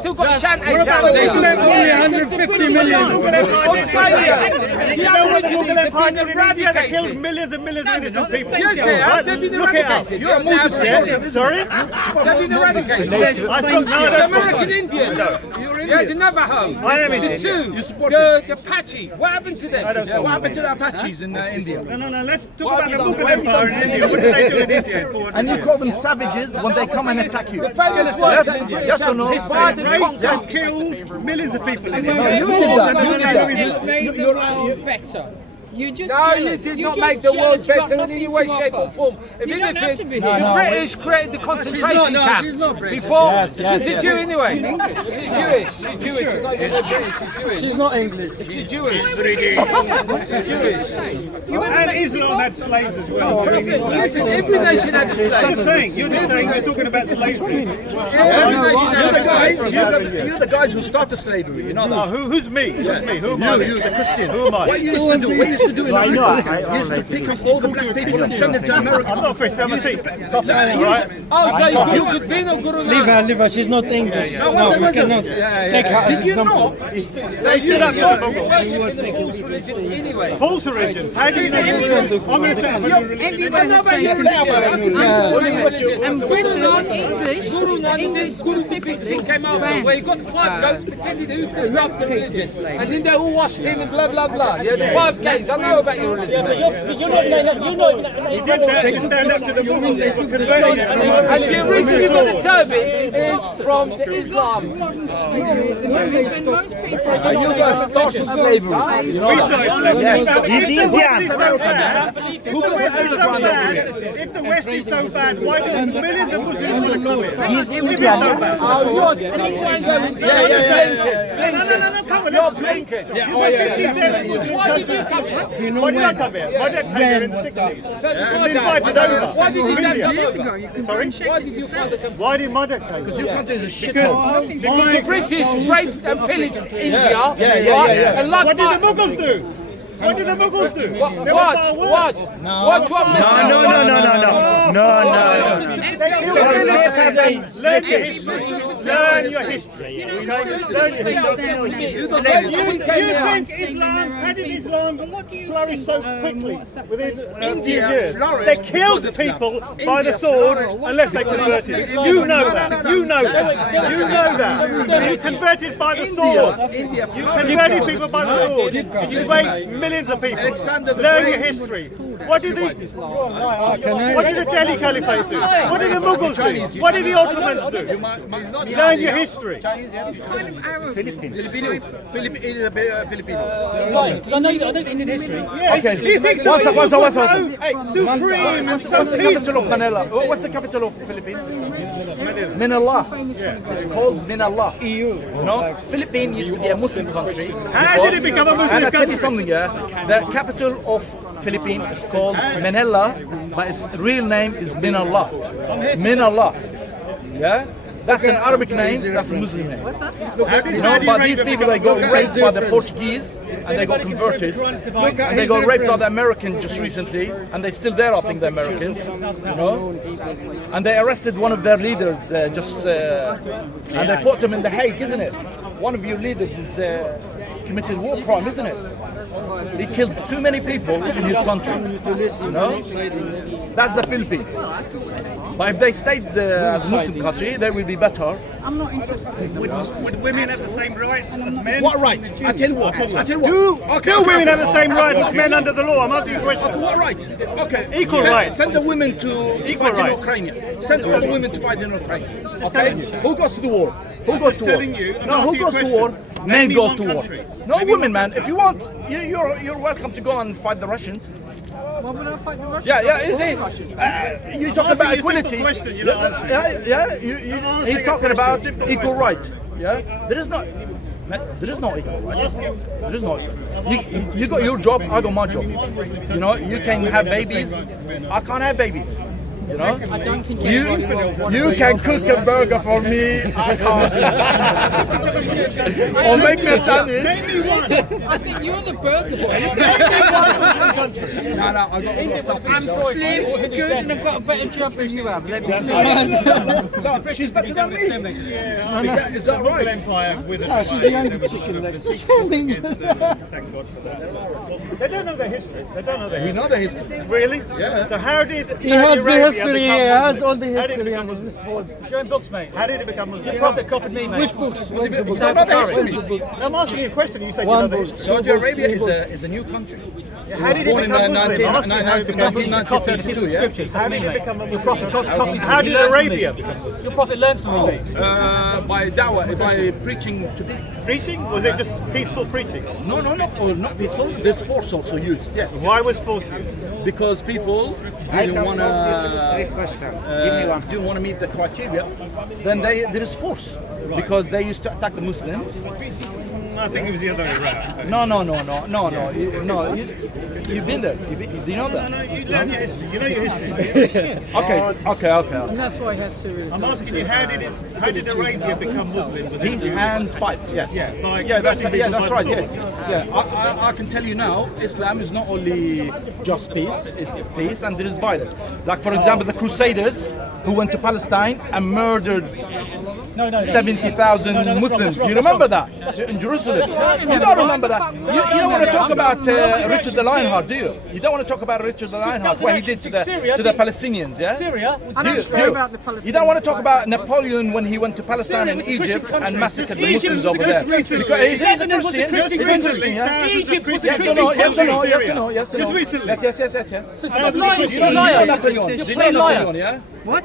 still got Shanghai Only town. 150 million. Australia. You know what Mughal Empire been did in India? They killed eradicated. millions and millions of innocent people. Yes, they have. They've been Look it up. eradicated. You're a Yeah, Muslim. sorry? They've been eradicated. The The American Indian. Yeah, the Navajo. I am The Indian. Sioux. The Apache. What happened to them? What happened to the Apaches in India? No, let's talk about the Mughal Empire in India. What did they do in India? And you call them savages when they come and attack you. The famous words. Yes or no? Why did They killed millions of people in You India. did that. You did that. Just made the world better. You're just No, jealous. you did You're not just make the jealous. world You've got better in nothing any to way, shape or offer. form. If You don't have to be. anything, the British created the concentration camp. She's not British. Before, she's a Jew anyway. She's Jewish. She's Jewish. She's not even British. She's Jewish. She's not English. She's Jewish. She's Jewish. And Islam had slaves as well. Listen, every nation had a slave. You're just saying, you're talking about slavery. Every nation had a slave. You're the guys who started slavery. You know that. Who's me? Who's me? Who am I? You, the Christian. Who am I? What you used to do? What you used to do in Africa? You used to pick up all the black people and send them to America. I'm not a Christian, I'm a Sikh. Oh, so you could be no Guru Nanak. Leave her. She's not English. No, Listen, we listen. cannot take her as Did you example. know? They should have worshipping false religion anyway. False religions. How do you know? I'm going to say Everyone changes. And Britain, English, Guru English Nanak, Guru Gobind Singh came after, where he got the 5 goats, pretended he was going to love the religion, and then they all washed him and blah blah blah. Yeah, the 5 Ks. I know about your religion. You're not saying that. You know that. he did that to stand up to the Mughals who were converting them. And the reason you got the turban is from the Islam. when most people You guys started slavery. You know that. If the West is so bad, why do millions of Muslims want to come here? If it's so bad. Oh, you're saying No, come on. You're blinking. You were 57 Muslim countries. Why did I come here? Why did I come here in the 60s? So you And got invited that. over. Why did you From dad India. come years over? ago, you can Sorry? go and shake Why it did your yourself. father come? Why did my dad come? Your country is a shithole. Because the British raped and pillaged India. And like What did the Mughals do? What did the Mughals do? They were far worse. Watch what Mr. No. Learn your history. Learn your history. You know, there's still space there and there. You think Islam, how did Islam flourish so quickly within India years? flourished They because killed of people Islam. by the India sword flourished unless they converted. You know that. You know that. You know that. You converted by the sword. India You flourished converted because people of by the Islam. sword. You raped millions of people. Alexander the Learn your Great. history. What did the Delhi Caliphate do? What did the Mughals do? What did the Ottomans do? Learn your history. Because I know Indian history. Yes, he thinks One second. supreme and so What's the capital of Manila? What's the capital of Philippines? Manila. It's called Manila. EU. No, Philippines used to be a Muslim country. How did it become a Muslim And I tell you country? something, yeah. The capital of Philippines is called Manila, but its real name is Manila. Manila. Yeah. That's an Arabic name. That's a Muslim name. You know, but these people they got raped by the Portuguese and they got converted. And they got raped by the Americans just recently, and they're still there, I think, the Americans. You know, and they arrested one of their leaders and they put him in The Hague, isn't it? One of your leaders is committed war crime, isn't it? He killed too many people in his country. You know, that's the Philippines. But if they stayed as a Muslim country, they will be better. I'm not interested. Would women have the same rights as men? What right? I tell you what. Do women have the same rights as men under the law? I'm asking you a question. Okay, what right? Okay. Equal rights. Send the women to Equal fight in rights. Ukraine. Send all the women to fight in Ukraine. Okay? Who goes to the war? Who goes to war? telling you, I'm No, who asking you a goes to question. war? Name Men me goes one to war. country. No, Name me women, one man. If you want, you're welcome to go and fight the Russians. Why would I fight the Russians? Yeah, is it? You talk asking about you a equality. simple question, you're not answering. He's talking about equal right. Yeah, there is not equal right. There is not. You got your job, I got my job. You know, you can have babies, I can't have babies. You know? I don't think anybody will. You can cook a burger for me. I can't. Or make me a sandwich. Listen, I think you're the burger boy. No, I got all the stuff. I'm slim, good, and I've got a better job than you have. Let me tell you. She's better than me. Is that Royal right? Empire with a She's a young chicken leg. Thank God for that. They don't know their history. They don't know their We history. know the history. Really? Yeah. So how did He has the history, he has all the How did it history become on Muslim? this board. Show him books, mate. How did it become Muslim? The Prophet copied me, mate. Which books? We don't know the history. I'm asking you a question. You said you One know the book. history. Saudi Arabia is a new country. How did it Born in become Muslim? I'm asking how it became Muslim. 1932, yeah? Scriptures. How did it become a Your Prophet Muslim? copies me. How He did learns from Arabia me. become Muslim? Your Prophet learns from me, mate. By dawah, by preaching to people. Preaching? Was it just peaceful preaching? No, or not peaceful. There's force also used, yes. Why was force used? Because people didn't want to meet the criteria, then there is force. Because they used to attack the Muslims. I think it was the other way around. No. You've been there. Do you know that? No, you learn your history. You know your history. Okay. And that's why he has serious. I'm asking you, how did Arabia become Muslim? Was it Peace and fights, yeah. That's right, yeah. I can tell you now, Islam is not only just peace, it's peace and there is violence. Like for example, the Crusaders who went to Palestine and murdered 70,000 Muslims. Do you remember that? In Jerusalem. You don't remember that. You don't want to talk about Richard the Lionheart, do you? You don't want to talk about Richard the Lionheart, what he did to the Palestinians, yeah? Syria. I don't care about the Palestinians. You don't want to talk about Napoleon when he went to Palestine and Egypt and massacred the Muslims over there. Because he's a Christian. He's a Christian, yeah? Egypt was a Yes or no? Yes or no? Yes or no? Yes or no? Just recently. Yes. Stop lying, you're a liar. Napoleon. You're Do you plain know Napoleon, liar. yeah? What?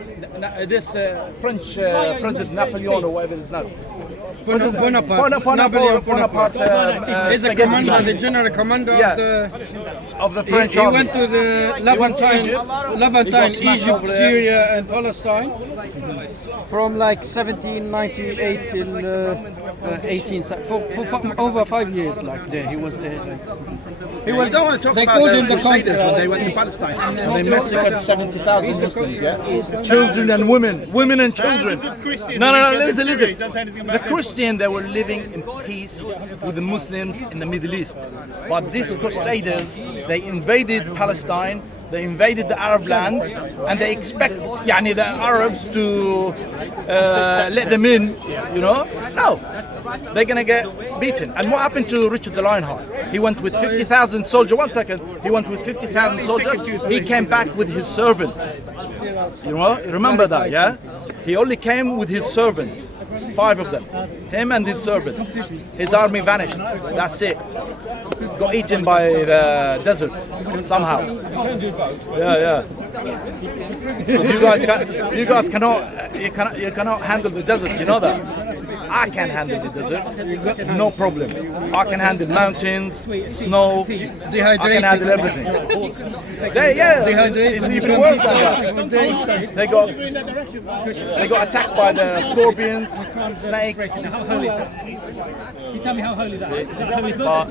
This French President Napoleon or whatever his name. Bonaparte. Bonaparte. He's the commander, the general commander Of the French he army. went to the Levantine, Egypt, Syria and Palestine from like 1798 till 18, for over 5 years like there. He was there. He was, don't want to talk they about called the him the Crusaders when they went to Palestine. And they massacred 70,000 Muslims, yeah? Children and women and children. No, listen. The Christians, they were living in peace with the Muslims in the Middle East. But these Crusaders, they invaded Palestine, they invaded the Arab land, and they expect the Arabs to let them in, you know? No, they're gonna get beaten. And what happened to Richard the Lionheart? He went with 50,000 soldiers. 1 second. He went with 50,000 soldiers. He came back with his servants. You know? Remember that, yeah? He only came with his servants. 5 of them. Him and his servants. His army vanished. That's it. Got eaten by the desert somehow. Yeah. You guys cannot handle the desert. You know that. I can handle the desert. No problem. I can handle mountains, snow. I can handle everything. It's even worse than that. They got attacked by the scorpions, snakes. You tell me how holy that is. Is that holy book?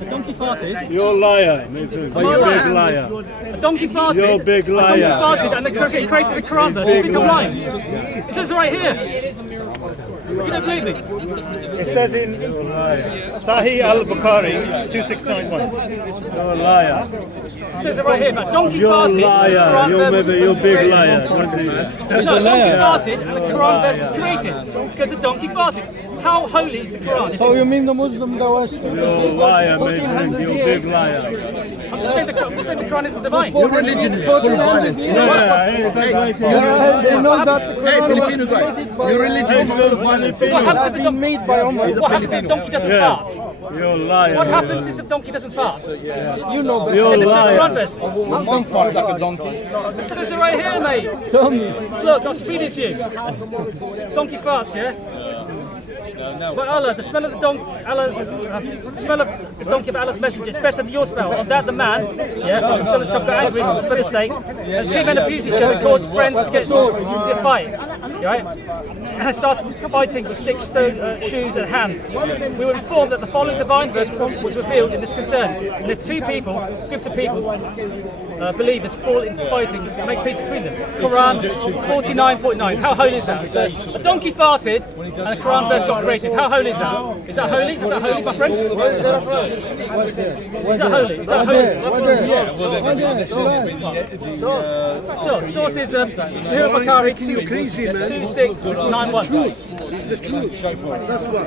A donkey farted. You're a liar. You're a big liar. A donkey farted. You're a big liar. A donkey farted and it created the Quran verse. You think I'm lying? It says right here. You don't believe me? It says in Sahih al-Bukhari 2691. You're a liar. It says it right here, man. Donkey You're a farted. liar. You're a big liar. No, donkey farted and the Quran verse was created because the donkey farted. How holy is the Quran? So you mean the Muslim that was You're a liar, man. You're a big liar. I'm just saying the Quran isn't divine. Your religion is full of violence. You know that. They know that the Hey, Quran Filipino guy. Your religion is full of violence. What happens if the donkey made by Omar. What happens if the donkey doesn't fart? You're a liar. What happens if the donkey doesn't fart? You know better. You're a There's no Quran liar. verse. One farts like a donkey. It says it right here, mate. Tell me. Look, I'll speed it to you. Donkey farts, yeah? But Allah, the smell of the donkey, the smell of the donkey of Allah's messenger is better than your smell. On that, the man, Donald Trump got angry for his sake. And 2 men abused each other, caused friends to get into a fight. right? And started fighting with sticks, shoes, and hands. We were informed that the following divine verse was revealed in this concern. And if two people, groups of people, believers fall into fighting to make peace between them. Quran 49.9. How holy is that? So a donkey farted and a Quran verse got created. How holy is that? Is that holy? Is that holy, my friend? Is that holy? Is that holy? Source is Sahih Bukhari 2691. It's the truth. That's what.